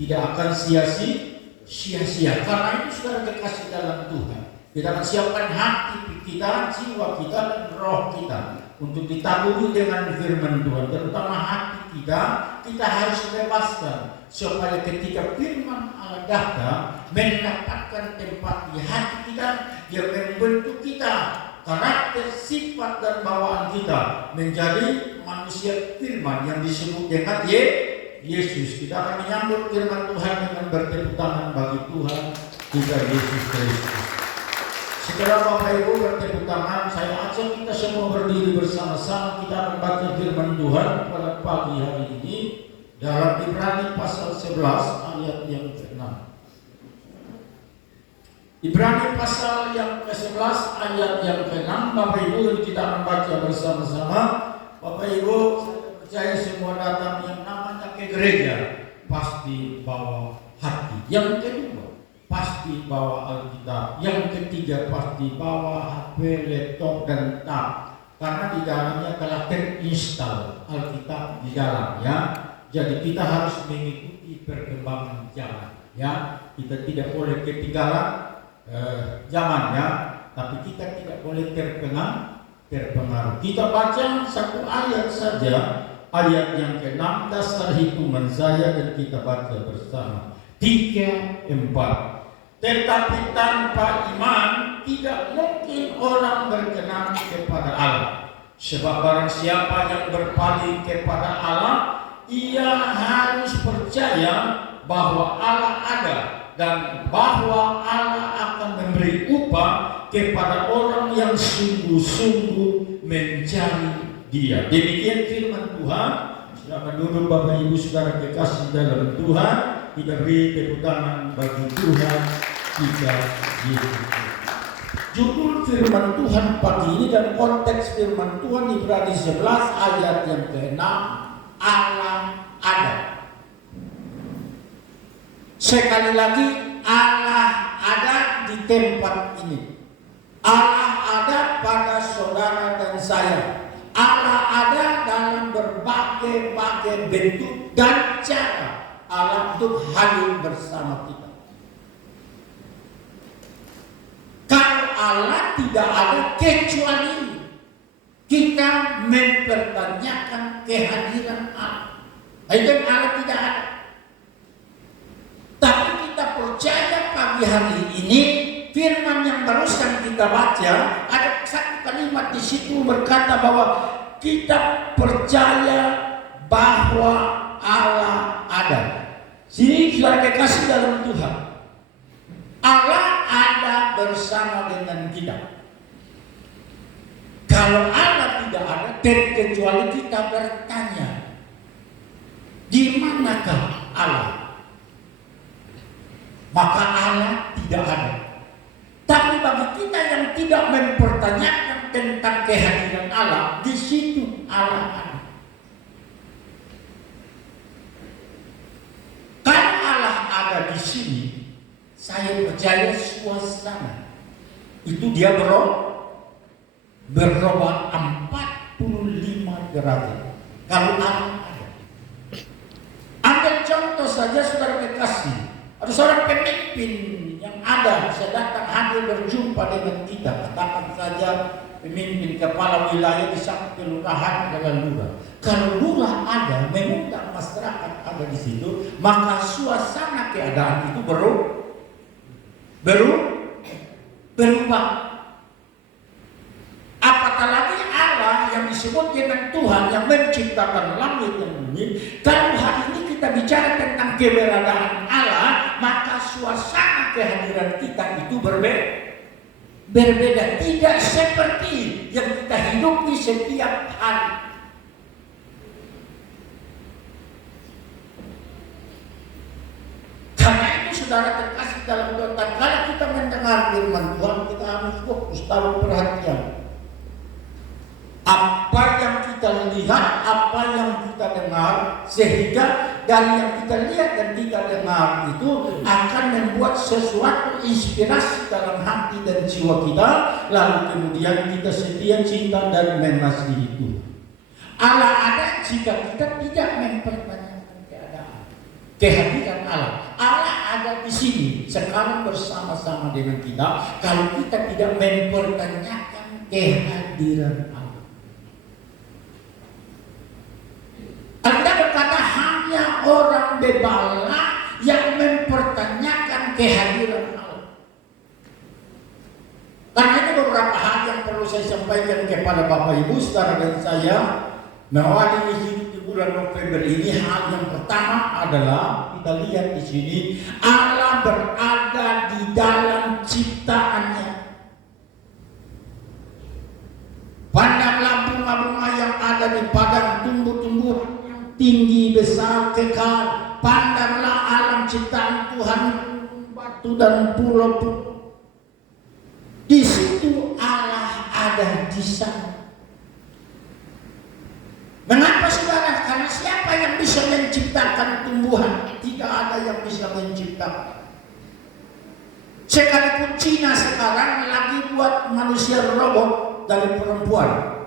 tidak akan sia-sia. Karena itu saudara kekasih dalam Tuhan, kita akan siapkan hati kita, jiwa kita, dan roh kita untuk ditaburi dengan firman Tuhan. Terutama hati kita harus bebaskan supaya ketika firman Allah datang mendapatkan tempat di hati kita, dia membentuk kita, karakter, sifat, dan bawaan kita menjadi manusia firman yang disebut dengan Yesus. Kita akan menyambut firman Tuhan dengan bertepuk tangan bagi Tuhan kita Yesus Kristus. Setelah Bapak Ibu bertepuk tangan, saya ajak kita semua berdiri bersama-sama. Kita akan baca firman Tuhan pada pagi hari ini dalam Ibrani pasal 11 ayat yang ke-6. Ibrani pasal yang ke-11 ayat yang ke-6. Bapak Ibu, kita akan baca bersama-sama. Bapak Ibu, saya percaya semua datang yang namanya ke gereja pasti bawa hati. Yang kedua, pasti bawa Alkitab. Yang ketiga, pasti bawa HP, laptop, dan tab. Karena di dalamnya telah terinstal Alkitab di dalam, ya. Jadi kita harus mengikuti perkembangan zaman, ya. Kita tidak boleh ketinggalan zaman, ya. Tapi kita tidak boleh terpengaruh. Kita baca satu ayat saja, ayat yang ke-6, dasar hitungan saya, dan kita baca bersama. 3-4. Tetapi tanpa iman tidak mungkin orang berkenan kepada Allah. Sebab barang siapa yang berpaling kepada Allah, ia harus percaya bahwa Allah ada dan bahwa Allah akan memberi upah kepada orang yang sungguh-sungguh mencari Dia. Demikian firman Tuhan. Silakan duduk Bapak Ibu Saudara kekasih dalam Tuhan. Kita beri tepuk tangan bagi Tuhan kita Yesus. Judul firman Tuhan pagi ini dan konteks firman Tuhan Ibrani 11 ayat yang ke-6, Allah ada. Sekali lagi, Allah ada di tempat ini. Allah ada pada saudara dan saya. Allah ada dalam berbagai-bagai bentuk dan cara. Allah untuk hadir bersama kita. Kalau Allah tidak ada kecuali kita mempertanyakan kehadiran Allah. Itu Allah tidak ada. Tapi kita percaya pagi hari ini firman yang barusan kita baca, ada satu kalimat di situ berkata bahwa kita percaya bahwa Allah ada. Sini saudara kekasih dalam Tuhan, Allah ada bersama dengan kita. Kalau Allah tidak ada, kecuali kita bertanya, di manakah Allah? Maka Allah tidak ada. Tapi bagi kita yang tidak mempertanyakan tentang kehadiran Allah, di situ Allah ada. Kalau Allah ada di sini, saya percaya suasana itu dia berubah 45 derajat. Kalau Allah ada. Ambil contoh saja saudara kekasih. Ada seorang pemimpin yang ada bisa datang hadir berjumpa dengan kita. Katakan saja pemimpin kepala wilayah di satu kelurahan adalah lurah. Kalau lurah ada, mengundang masyarakat ada di situ, maka suasana keadaan itu berubah. Apatah lagi Allah yang disebut dengan Tuhan yang menciptakan langit dan bumi. Kalau hari ini kita bicara tentang keberadaan Allah, maka suasana kehadiran kita itu berbeda. Tidak seperti yang kita hidupi setiap hari. Karena itu saudara terkasih dalam Tuhan, kalau kita mendengar firman Tuhan, kita harus fokus, taruh perhatian. Apa yang kita lihat, apa yang kita dengar, sehingga dari yang kita lihat dan kita dengar itu akan membuat sesuatu inspirasi dalam hati dan jiwa kita, lalu kemudian kita setia, cinta, dan mengasihi itu. Allah ada jika kita tidak mempertanyakan keadaan. kehadiran Allah. Allah ada di sini sekarang bersama-sama dengan kita. Kalau kita tidak mempertanyakan kehadiran Allah, Anda berkata hanya orang bebala yang mempertanyakan kehadiran Allah. Karena itu beberapa hal yang perlu saya sampaikan kepada Bapak Ibu, saudara dan saya mengawali hidup di bulan November ini. Hal yang pertama adalah kita lihat di sini Allah berada di dalam ciptaannya. Pandanglah bunga-bunga yang ada di padang, tumbuh-tumbuhan yang tinggi besar kekal. Pandanglah alam ciptaan Tuhan, batu dan pulau-pulau. Di situ Allah ada di sana. Mengapa saudara? Karena siapa yang bisa menciptakan tumbuhan? Tidak ada yang bisa menciptakan. Sekalipun Cina sekarang lagi buat manusia robot dari perempuan.